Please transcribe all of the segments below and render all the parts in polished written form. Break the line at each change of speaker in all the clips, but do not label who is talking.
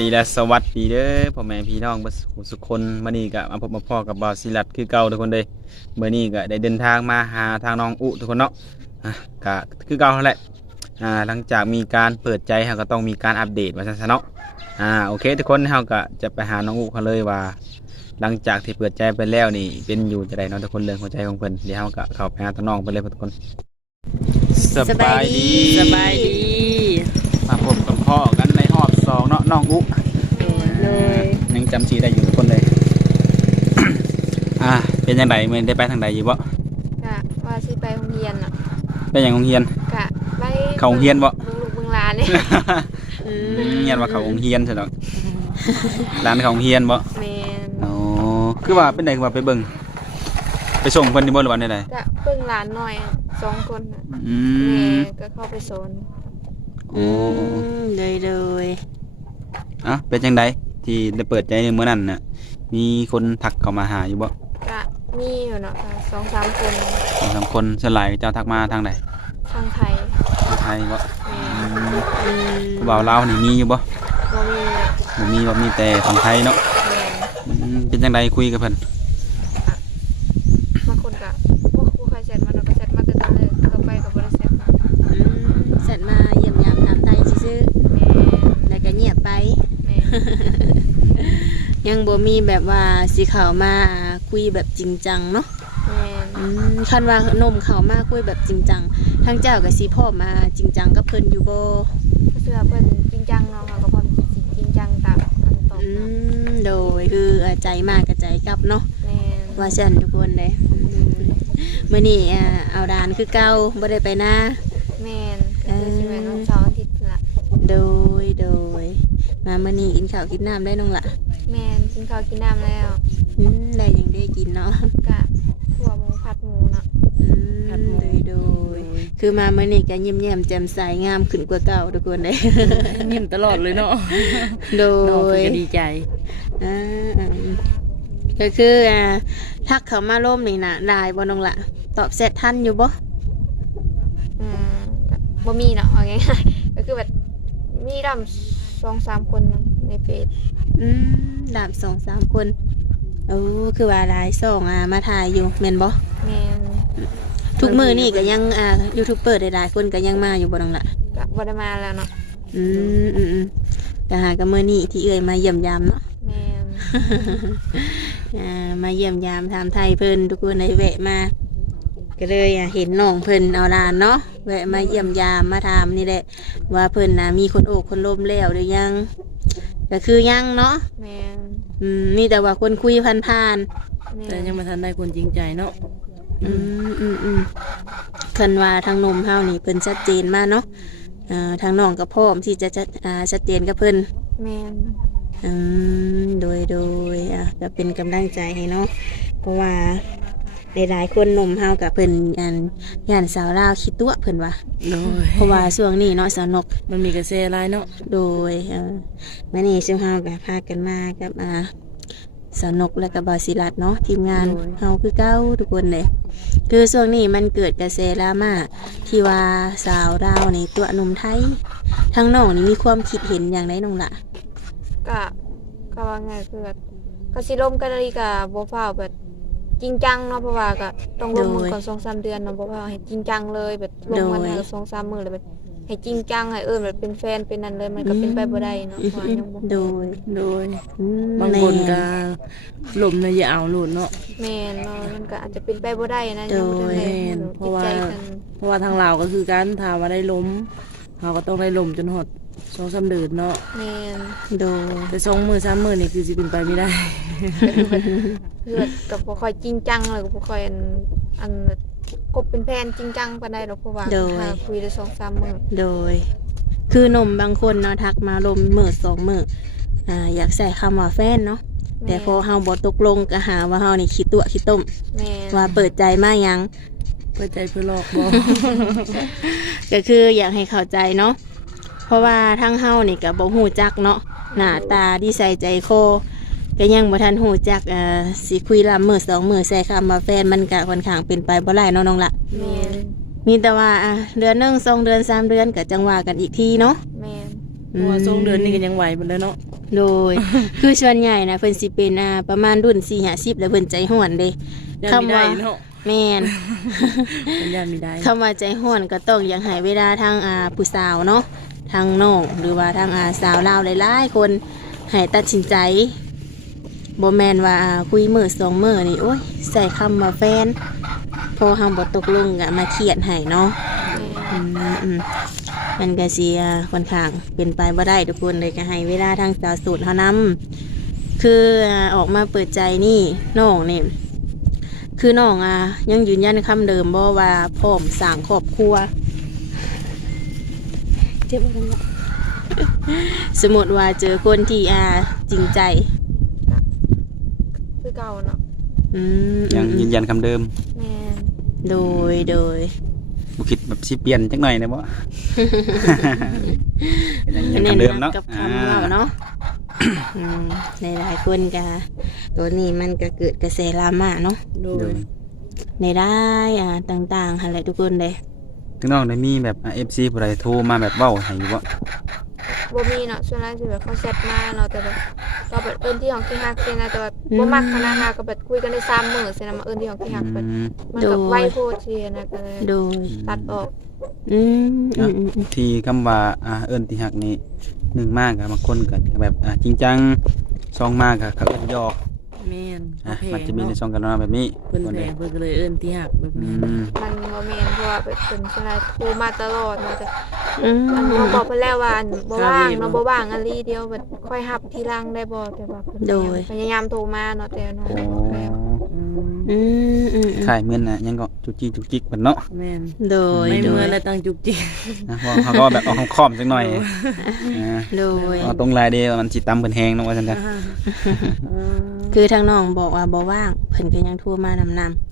ดีและสวัสดีเด้อพ่อแม่พี่น้องสุขคนมื้อนี้ก็มาพบมาพ่อกับบ่าวศิลัดคือเก่าทุกคนเด้มื้อนี้ก็ได้เดินทางมาหาทางน้องอุทุกคนเนาะก็คือเก่านั่นแหละหลังจากมีการเปิดใจเฮาก็ต้องมีการอัปเดตว่าซั่นๆเนาะโอเคทุกคนเฮาก็จะไปหาน้องอุเขาเลยว่า หลังจากที่เปิดใจไปแล้วนี่เป็นอยู่จังได๋เนาะทุกคนเรื่องหัวใจของเพิ่นเดี๋ยวเฮาก็เข้าไปหาทางน้องเพิ่นเลยทุกคนสบายดี มาพบกับพ่อกันในรอบ2เนาะน้องอุ
เลย
ยังจำชื่อได้อยู่ทุกคนเลย เป็นยังไงมื้อได้ไปทางใดอยู่บ่
กะว่าสิไปโรงเรียนอ่ะ
ไปหยังโรงเรียน
กะไป
เข้าโรงเรียนบ่
เบิ่งลูกเบิ่งหลานนี่
เรียนว่าเข้าโรงเรียนใช่ดอกร้านเข้าโรงเรียนบ่
แม่น
อ๋อคือว่าเป็นไดคือว่าไปเบิ่งไปส่งเพิ่นนี่บ่หรือว่าได
กะเบิ่งหลานหน่อย2คนน่ะ
อื
แม่
ม
ก็เข้าไปสอน
โอ้
เลย
เป็นจังไดที่ได้เปิดใจในมื้อนั้นน่ะมีคนทักเข้ามาหาอยู่บ่
กะมีอยู่เนาะค่ะ2-3 คน
2-3 คนส่วนหลายเจ้าทักมาทางใด
ทางไทย
ทางไทยบ่
แม่
ผู้บ่าวลาวนี่มีอยู่บ่
บ่มี
บ่มีแต่ทางไทยเนาะ
แม่น
เป็นจังไดคุยกับเพิ่น
บางคนกะบ่เคยแชทมาแล้วก็แชทมาแต่ตอนแรกต่อไปก็บ่ได้แชทมา
เสร็จมาเยี่ยมยามถามไทยซื่อ
แม่น
ๆแล้วก็เงียบไป
แม่น
ยังบ่มีแบบว่าสิเข้ามาคุยแบบจริงจังเนาะ
แม่น
คันว่านมเข้ามาคุยแบบจริงจังทั้งเจ้าก็สิพ่อมาจริงจังกับเพิ่นอยู่บ่
ก็คือเพิ่นจริงจังเนาะค่ะก็พร้อมสิจริงจังตามอันตอบเนาะ
โดยคือใจมากกับใจกลับเนาะ
แม่น
ว่าฉันทุกคนเลยมื้อนี้เอาดานคือเก่าบ่ได้ไปนะ
แม่นก็คือสิแม่นวันเสาร์อาทิตย์นั่นล่ะ
โดยมามื้อนี้กินข้าวกินน้ำได้น้องละ
แม่นกินข้าวกินน้ำแล้ว
ได้ยังได้กินเนาะ
กะขั่วหมูผัดหมูเนาะ
โดยคือมาเมื่อนี้ก็ยิ้มแย้มแจ่มใสงามขึ้นกว่าเก่าทุกคนเลย
ยิ้มตลอดเลยเนาะ
โด
น้อง
ย
เพิ่นก็ดีใจ
อ่าก็คือทักเขามาร่มนี่นะได้บ่น้องละตอบเสร็จทันอยู่บ่
อืมก็บ่มีเนาะเอาง่ายๆก็คือแบบมีดำ2-3 คนในเฟซ
ดาบ2-3 คนโอ้คือว่าหลายสองมาถ่ายอยู่แม่นบ่
แม่น
ทุกมื้อนี่ก็ยังยูทูบเบอร์หลายๆคนก็ยังมาอยู่บ่น้องละ
ก็บ่ได้มาแล้วเนาะ
ก็หากับมื้อนี้ที่เอ่ยมาเยี่ยมยามเนาะ
แม่น
มาเยี่ยมยามถามไทยเพิ่นทุกคนได้แวะมาก็เลยเห็นน้องเพิ่นเอาหลานเนาะแวะมาเยี่ยมยามมาถามนี่แหละว่าเพิ่นมีคนโอบคนล้มแล้วหรือยังก็คือยังเนาะ
แม่น
นี่แต่ว่าคนคุยผ่าน
แม่
แต่
น
ยังมาทันได้คนจริงใจเนาะ
เพิ่นว่าทางนมเฮานี่เพิ่นชัดเจนมากเนาะทางน้องก็พร้อมที่จะชัดเจนกับเพิ่น
แม่น
โดยก็เป็นกำลังใจให้เนาะเพราะว่าหลายๆคนนมเฮากับเพิ่นย่านสาวลาวคิดตัวเพิ่นว่า
โดย
เพราะว่าช่วงนี้เนาะสาวนก
มันมีกระแสหลายเนาะ
โดยมื้อนี้ซึ่งเฮาก็พากันมากับสาวนกและก็บ่าวศิลัดเนาะทีมงานเฮาคือเก่าทุกคนเลยคือช่วงนี้มันเกิดกระแสดราม่าที่ว่าสาวลาวในตัวหนุ่มไทยทั้งน้องนี่มีความคิดเห็นอย่างไรน้องล่ะ
ก็ว่าไงคือแบบก็สิล่มกันเลยก็บ่ฟ้าวแบบจริงจังเนาะเพราะว่าก็ต้องลงมือก่อน 2-3 เดือนเนาะบ่ฟ้าวให้จริงจังเลยแบบลงมันแล้ว 2-3 มื้อแล้วแบบให้จริงจังให้แบบเป็นแฟนเป็นนั่นเลยมันก็เป็นไปบ่ได้เนาะเพราะว่ายังบ่
โดย
บางคนก็หลมนะอย่าเอาโลดเนาะ
แม่นเนาะมันก็อาจจะเป็นไปบ่ได้นะ
โดย
ยังบ่ทันได้
แม่นเพ
จิ
ราะ
ต
ว่า
ใจกัน
เพราะว่าทางลาวก็คือการถามว่าได้ล้มเราก็ต้องได้ล้มจนหด2-3 เดือนเนาะ
แม่น
โดย
แต่2 มื้อ 3 มื้อนี่คือสิเป็นไปไม่ได้
คือแบบก็บ่ค่อยจริงจังเลยก็บ่ค่อยอันคบเป็นแฟนจริงจังปานใดหรอกเพราะว่าถ้าคุยได้ 2-3 มื้อ
โดย คือนมบางคนเนาะทักมาลมมื้อ2 มื้ออยากใส่คำว่าแฟนเนาะแต่พอเฮาบ่ตกลงก็หาว่าเฮานี่ขี้ตัวขี้ต้ม
แม่น
ว่าเปิดใจมาหยัง
เปิดใจเพื่อหลอกบ่
ก็คืออยากให้เข้าใจเนาะเพราะว่าทั้งเฮานี่ก็บ่ฮู้จักเนาะหน้าตาดีใส่ใจคอก็ยังบ่ทันฮู้จักสิคุยลำมื้อ2 มื้อใส่คำว่าแฟนมันก็ค่อนข้างเป็นไปบ่ได้เนาะน้องละ
แม่น
มีแต่ว่าเดือนหนึ่ง2 เดือน 3 เดือนก็จังว่ากันอีกทีเนาะ
แม่น
เพราะว่า2 เดือนนี่ก็ยังไหวหมดแล้วเนาะ
โดย คือส่วนใหญ่นะเพิ่นสิเป็นประมาณรุ่น4-50แล้วเพิ่นใจฮ้อนเด้
ยัน
คำ
มีได้
ว่า
เนาะ
แม่น
เป็นยันมีได้
คำว่าใจฮ้อนก็ต้องอยังให้เวลาทางผู้สาวเนาะทางน้องหรือว่าทางสาวลาวหลายๆคนให้ตัดสินใจบ่แม่นว่าคุยมื้อ2มื้อนี่โอ้ยใส่คำว่าแฟนพอเฮาบ่ตกลงก็มาเครียดให้เนาะอืมมันก็สิค่อนข้างเป็นไปบ่ได้ทุกคนเลยก็ให้เวลาทางสาวโสดเฮานำคือออกมาเปิดใจนี่น้องนี่คือน้องยังยืนยันคำเดิมบ่ว่าพร้อมสร้างครอบครัวเจ็บบ่ สมมติว่าเจอคนที่จริงใจ
คือเก่าเนาะ
ยังยืนยันคำเดิม
แม่น
โดย
บุคิดแบบสิเปลี่ยนจักหน่อยนะบ่ ยังยืนยันคำเดิมเนาะ
กับคำเราเนาะในหลายคนก็ตัวนี้มันก็เกิดกระแสดราม่าเนาะ
โด
โด
ย
ย
ในได้ต่างๆอะไรทุกคนเลย
ข้างนอกได้มีแบบFC ผู้ใดโทรมาแบบเว้าให้อยู่บ่
บ่มีเนาะส่วนใหญ่สิแบบเขาแชทมาเนาะแต่แบบก็แบบเอิ้นที่ของที่ฮักซี่นะแต่แบบบ่มักคณะฮักก็แบบคุยกันได้3มื้อซี่นะมาเอิ้นที่ของที่ฮักแบบมันก็ไวโพดซี่นะก็เลย
โดย
ตัดออก
ที่คำว่าเอิ้นที่ฮักนี่หนึ่งมากกับบางคนก็แบบจริงจังสองมากก็เขาเอิ้นหยอก
แม่น
มันจะมีในช่องกันมาแบบนี้
เพิ่น
คน
แพ
เดีย
ง
ว
เพิ่นก็เลยเอิ้นที่หักแบบ
อื
นี้
ม
มันบ่แม่นเพราะว่าแบบเพิ่นส่วนใหญ่โทรมาตลอดเนาะแต่
อืม
อันเขาบอกเพิ่นแล้วว่าอันบ่ว่างเนาะบ่ว่างอันลีเดียวแบบค่อยรับทีหลังได้บ่แต่ว่าเพิ่นพยายามโทรมาเนาะแต่น้อง
โอ้
บอกแล้ว
ขายเหมือนยังก็จุกจิกจุกจิกเพิ่นเนาะ
แม่น
โดย
ไม่
โด
เมื่อย แล้วตั้งจุกจิก
เพราะเขาก็แบบออกคอมๆจักหน่อย
โดย
เอาตรงลายเดียวมันสิตำเพิ่นแฮงเนาะว่าซั่นจ้ะ
คือทางน้องบอกว่าบ่ว่างเพิ่นก็ยังโทรมานำ
แม่น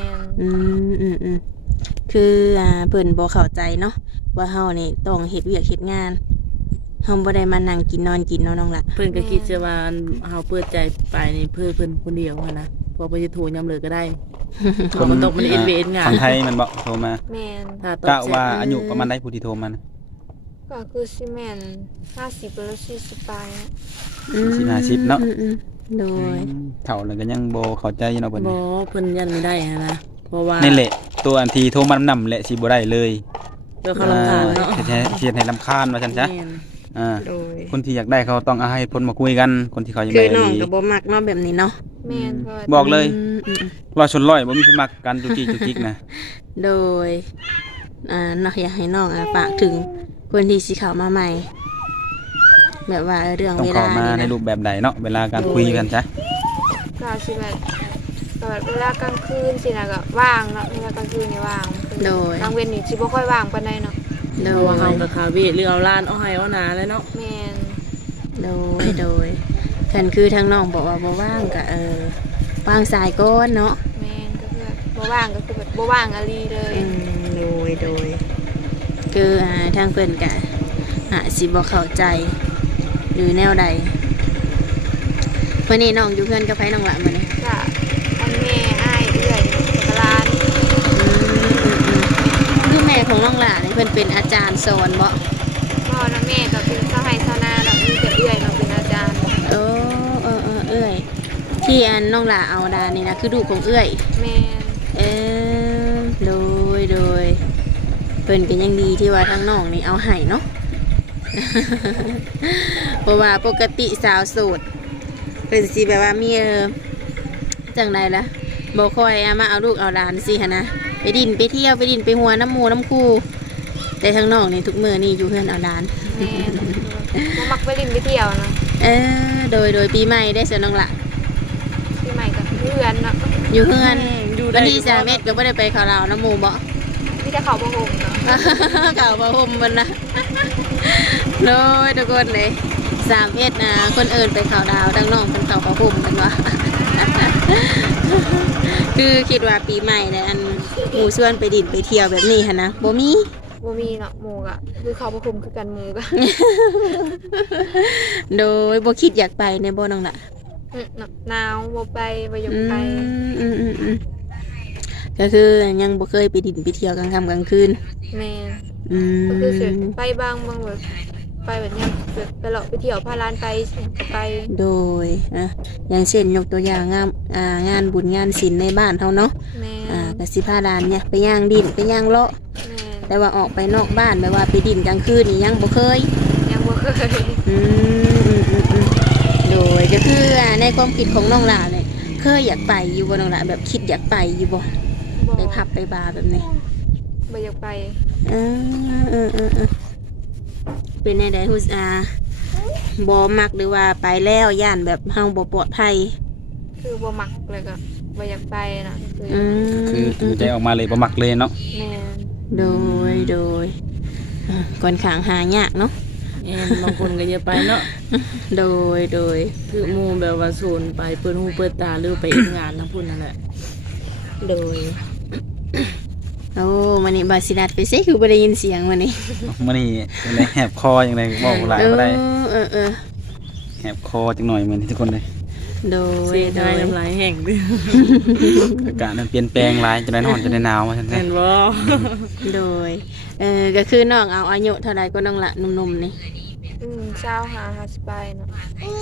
คือเพิ่นบ่เข้าใจเนาะว่าเฮานี่ต้องเฮ็ดเวียกเฮ็ดงานเฮาบ่ได้มานั่งกินนอนกินเนาะน้องละ
เพิ่นก็คิดจะว่าเฮาเปิดใจไปนี่เพื่อเพิ่นคนเดียวหั้นนะพอไปจะโทรยามเลยก็ได้เพราะมันตกมันเอ็นเวงาน
ฝั่งไทยมันบ่โทรมา
แม่น
ถ้าต
กะ
ก
ว่าอายุประมาณใดผู้ที่โทรมานะ
ก็คือสิแม่น50หรือ40ปลายนะ
40เนาะ
โดย
เฒ่าแล้วก็ยังบ่เข้าใจอยู่เนาะเพิ่น
บ่เพิ่นยันไม่ได้หั้นนะเพราะว่า
นี่แหละตัวอันที่โทรมานำแหละสิบ่ได้เลย
เพื่อเขารำคาญเนาะ
เฮ็ดให้รำคาญว่าซั่นซะ
แม่น
โดย
คนที่อยากได้เขาต้องเอาให้พ้นมาคุยกันคนที่เขาอยาก
คื
ได้
อน้อง
ดี
ก็บ่มักเนาะแบบนี้เนาะ
แม่นเพราะว่า
บอกเลย
อืม
ร้อยชนร้อยบ่มีพิมักกันจุกจิกจุกจิกนะ
โดยเนาะอยากให้น้องฝากถึงคนที่สิเข้ามาใหม่ แบบว่าเรื่อง
ต้อง
เว
เข้า
ลา
มา
นี่
ใน
นะ
รูปแบบใดเนาะเวลาการคุยกันซะ
ก็สิแบบก็แบบเวลากลางคืนสินะก็ว่างเนาะเวลากลางคืนนี่ว่าง
โดย
กลางเว้นนี่สิบ่ค่อยว่างปานใดเนาะ
โด
เพราะ
ย
ว่าเฮากับคาเวหรือเอาลานเอาไห้เอาหนาแล้วเนาะ
แม่น
โดยคันคือทางน้องบอกว่าบ่ว่างก็วางสายก้อนเนาะ
แม่นก็คือแบบบ่ว่างก็คือแบบบ่ว่างอะลีเลย
โดยคือทางเพิ่นก็สิบ่เข้าใจ หรือแนวใดวันนี้น้องอยู่เพื่อนกับไผน้องละมื้อนี้
ก็อันแม่อ้ายเอื้อยกับหลาน
คือแม่ของน้องละนี่เพิ่นเป็นอาจารย์สอนบ่
พ่อและแม่ก็เป็นชาวไร่ชาวนาเนาะมีแต่เอื้อยเนาะเป็นอาจารย์
เอื้อยที่อันน้องละเอาดานี่นะคือลูกของเอื้อย
แม่น
โดยเพิ่นก็ยังดีที่ว่าทางน้องนี่เอาให้เนาะ เพราะว่าปกติสาวโสดเพิ่นสิแบบว่ามีจังไดล่ะบ่ค่อยมาเอาลูกเอาหลานสิหั่นนะไปดินไปเที่ยวไปดินไปหัวน้ำหมู่น้ำคูแต่ทางน้องนี่ทุกมื้อนี่อยู่เฮือนเอาหลาน
แม่นบ่มักไปเล่นไปเที่ยวเนาะ
โดยปีใหม่ได้เสียน้องละ
ปีใหม่ก็เพื่อนเนาะ
อยู่เฮือน
อยู่
วั
ได้
นที่3ก็บ่ได้ไปเขาลาวน้ำหมู่บ่
มีแต่เขาบ่ห่มเนาะ
ข่าวประหมมันนะ โดยทุกคนเลย31คนอื่นไปข่าวดาวทั้งน้องเป็นข่าวประหมมันวะ คือคิดว่าปีใหม่เนี่ยอันหมู่ส่วนไปดินไปเที่ยวแบบนี้ฮะนะบ่มี
บ่มีเนาะหมู่ก็คือเขาบ่ห่มคือกันหมู่ก็
โดยบ่คิดอยากไปในบ่น้องละ
หนาวบ่ไปบ่อยากไป
อืมก็คือยังบ่เคยไปดินไปเที่ยวกลางค่ำกลางคืน
แม่น
อืม
ก็คือสิไปบางแบบไปแบบเนี้ยไปเลาะไปเที่ยวพาร้านไปไป
โดยอย่างเช่นยกตัวอย่างงานบุญงานศิลป์ในบ้านเฮาเนาะ
แม่น
ก็สิพาหลานเนี่ยไปย่างดินไปย่างเลาะ
แม่น
แต่ว่าออกไปนอกบ้านแบบว่าไปดินกลางคืนนี่ยังบ่เคย
ยังบ่เคย
อืมโดยก็คือในความคิดของน้องหลาเนี่ยเคยอยากไปอยู่บ่น้องหลาแบบคิดอยากไปอยู่บ่
บ่
ไปผับไปบาร์แบบนี้
บ่อยากไป
เออเป็นในใดฮู้บ่มักหรือว่าไปแล้วย่านแบบเฮาบ่ปลอดภัย
คือบ่มักเลยก็บ่อยากไปนะคือ
คือจูใจออกมาเลยบ่มักเลยเนาะ
แม่น
โดยก่อนข้างหายากเนาะ
บางคนก็อย่าไปเนาะ
โดย
คือหมู่แบบว่าโซนไปเปิดหูเปิดตาหรือไปเฮ็ดงานทั้งพุ่นนั่นแหละ
โดยโอ้มันนี่บาสิลัดไปซิคือบ่ได้ยินเสียงมันนี่
มื้อนี้เป็นไรแหบคอจังไดบอกหลายบ่ได้
เออ
แหบคอจังหน่อยเหมือนทุกคนเลย
โดย
เสียดายน้ำลายแห้งเด้อ
อากาศมันเปลี่ยนแปลงหลายจะได้ร้อนจะได้หนาวว่าซั่น
แม่
ซะ
นบ่
โดยก็คือน้องเอาอายุเท่าใดก็น้องละหนุ่มๆนี่
เช้าหา50ไปเนาะ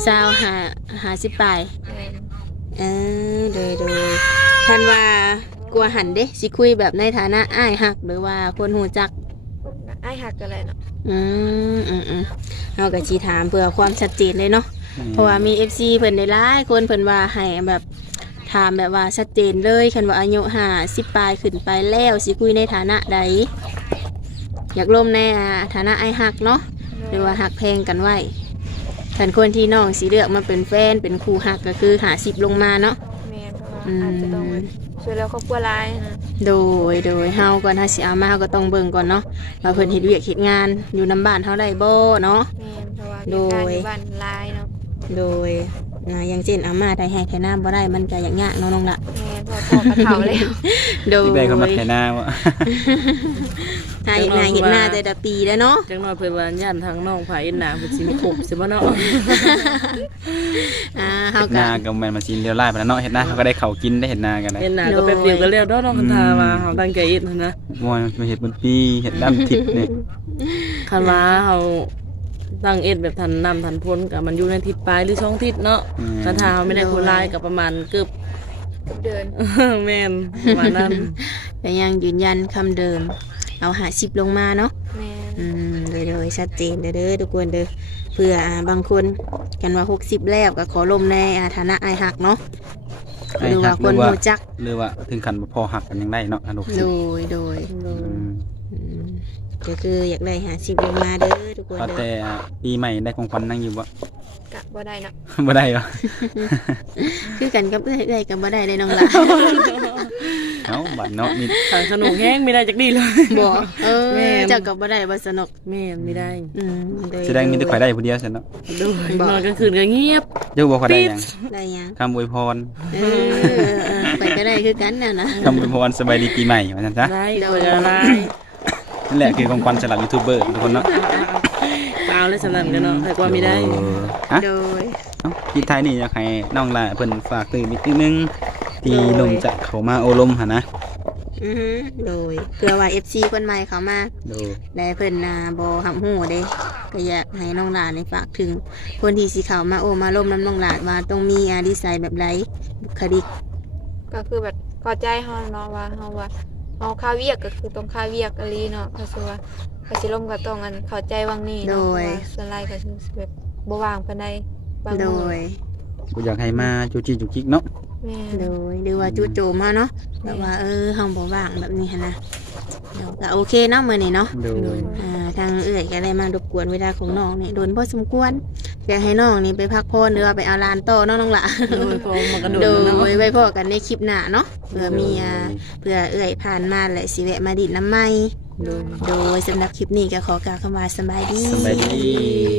50ปลาย
แม่น
โดยคันว่ากลัวหันเด้สิคุยแบบในฐานะอ้ายฮักหรือว่าคนหูจัก
อ้ายหักกันเลยเนาะ
เอาก็สิถามเพื่อความชัดเจนเลยเนาะเพราะว่ามี FC เพิ่นได้หลายคนเพิ่นว่าให้แบบถามแบบว่าชัดเจนเลยคันว่าอายุ50ปลายขึ้นไปแล้วสิคุยในฐานะใดอยากร่วมในฐานะอ้ายฮักเนาะหรือว่าฮักแพงกันไว้คันคนที่น้องสิเลือกมาเป็นแฟนเป็นคู่ฮักก็คือ50ลงมาเนาะ
แม่นเพราะว่าอาจจะต้องช่วยเหลือครอบครัวหลายนะ
โดยเฮาก่อนถ้าสิเอามาเฮาก็ต้องเบิ่งก่อนเนาะว่าเพิ่นเฮ็ดเวียกเฮ็ดงานอยู่นำบ้านเฮาได้บ่เนาะ
แม่นเพราะว่า
โดย
มีการอยู่บ้านหลายเนาะ
โดยอย่างเช่นเอามาได้ให้ไถนาบ่ได้มันก็ยากๆเนาะน้องละ
แม่นเพราะพ่อกระเฒ่าแล้ว
โดย
ที่ได้คนมาแค่หน้าว่า
ถ้าเฮ็ดนาเฮ็ดนาแต่ละปีแล้วเนาะ
จังน้อยเพิ่นว่าย่านทางน้องไผหน้าเพิ่นสิมีครบสิบ่เนาะ
เฮา
เฮ็ด
ก็
นาก็แม่นมาซินเดียวไล่ไปแล้วเนาะเฮ็ดนาเขาก็ได้ข้าวกินได้เฮ็ดนากันนะ
เฮ็ดหน้าก็แป๊บเดียวก็แล้วเนาะน้องคันทาว่าเฮาตั้งใจเฮ็ดนั่นนะ
มอยมาเฮ็ดบนปีเฮ็ดด้านทิศนี่
คันว่าเฮาตั้งเอ็ดแบบทันนำทันพ้นก็มันอยู่ในทิศปลายหรือช่องทิศเนาะคันทาเฮาไม่ได้คนลายก็ประมาณเกือบ
กับเดิน
แม่นประมาณนั้น
ก็ยังยืนยันคำเดิมเอา50ลงมาเนาะ
แม่น
โดยชัดเจนเด้อทุกคนเด้อเพื่อบางคนกันว่า60แล้วก็ขอลมในฐานะอ้ายฮักเนาะหรือว่าคนรู้จัก
หรือว่าถึงขั้นบ่พอหักกันยังได้เนาะอันลูก
โดยก็คืออยากได้50ลงมาเด้อทุกคน
พอ
เด้
แต่
อ
ปีใหม่ได้ของขวัญนั่งอยู่บ่
กะบ่ได้เนาะ
บ่ได้บ่
คือกันกับได้กับบ่ได้เลยน้องล่ะ
เอ้าบัดเนาะนี่
ทางสนุกแห้งไม่ได้จักดีเลย
บ่
แม่น
เจ้ากับบ่ได้บ่สนุก
แม่นไม่ได้
โดย
แสดงมีแต่ข่อยได้ผู้เดียวซั่นเนาะ
ดูนอนกลางคืนก็เงียบ
เจ้าบ่ข่อยได้หยัง
ได้หยัง
คำอวยพร
ไปก็ได้คือกันน่ะนะ
คำอวยพรสบายดีปีใหม่ว่าซั่นซะ
ได้เปิดอะไร
นั่นแหละคือของขวัญสำหรับยูทูบเบอร์ทุกคนเนาะ
เปล่าเลยสนั่นกันเนาะแต่ว่าไม่ได้
ฮะ
โดย
เอ้าพี่ท้ายนี่อยากให้น้องลาเพิ่นฝากตื่นนิดนึงที่ลมจะเข้ามาโอลมหั่นนะ
โดยเพื่อว่า FC คนใหม่เขามา
ดู
และเพิ่นบ่ฮับฮู้เด้ก็อยากให้น้องหลานได้ฝากถึงคนที่สิเข้ามาโอมาร่วมน้ำน้องหลานว่าต้องมีนิสัยแบบใดบุคลิก
ก็คือแบบเข้าใจเฮาเนาะว่าเฮาค่าเวียกก็คือต้องค่าเวียกอะลีเนาะก็คือว่าก็สิลมก็ต้องอันเข้าใจวังนี้เนาะเพราะว่าส่วนหลายก็สิแบบบ่ว่างปานใดบาง
โด
มื้อย
กูอยากให้มาจูจีจุกจิกเนาะ
แม่น
โดยหรือว่าจู่โจมมาเนาะแบบว่าเฮาบ่ว่างแบบนี้หันนะเดี๋ยวก็โอเคเนาะมื้อนี้เนาะ
ดู
ทางเอื้อยก็ได้มารบกวนเวลาของน้องนี่โดนพอสมควรอยากให้น้องนี่ไปพักผ่อนหรือว่าไปเอาลานต่อเนาะน้องละ
โดยพอมากระโด
โด
ดเนาะ
ยไว้พอกันในคลิปหน้าเนาะเพื่อมีเพื่อเอื้อยผ่านมาและสิแวะมาดิดน้ำไม้โดยสำหรับคลิปนี้ก็ขอกล่าวคำว่าสบายดี
สบายดี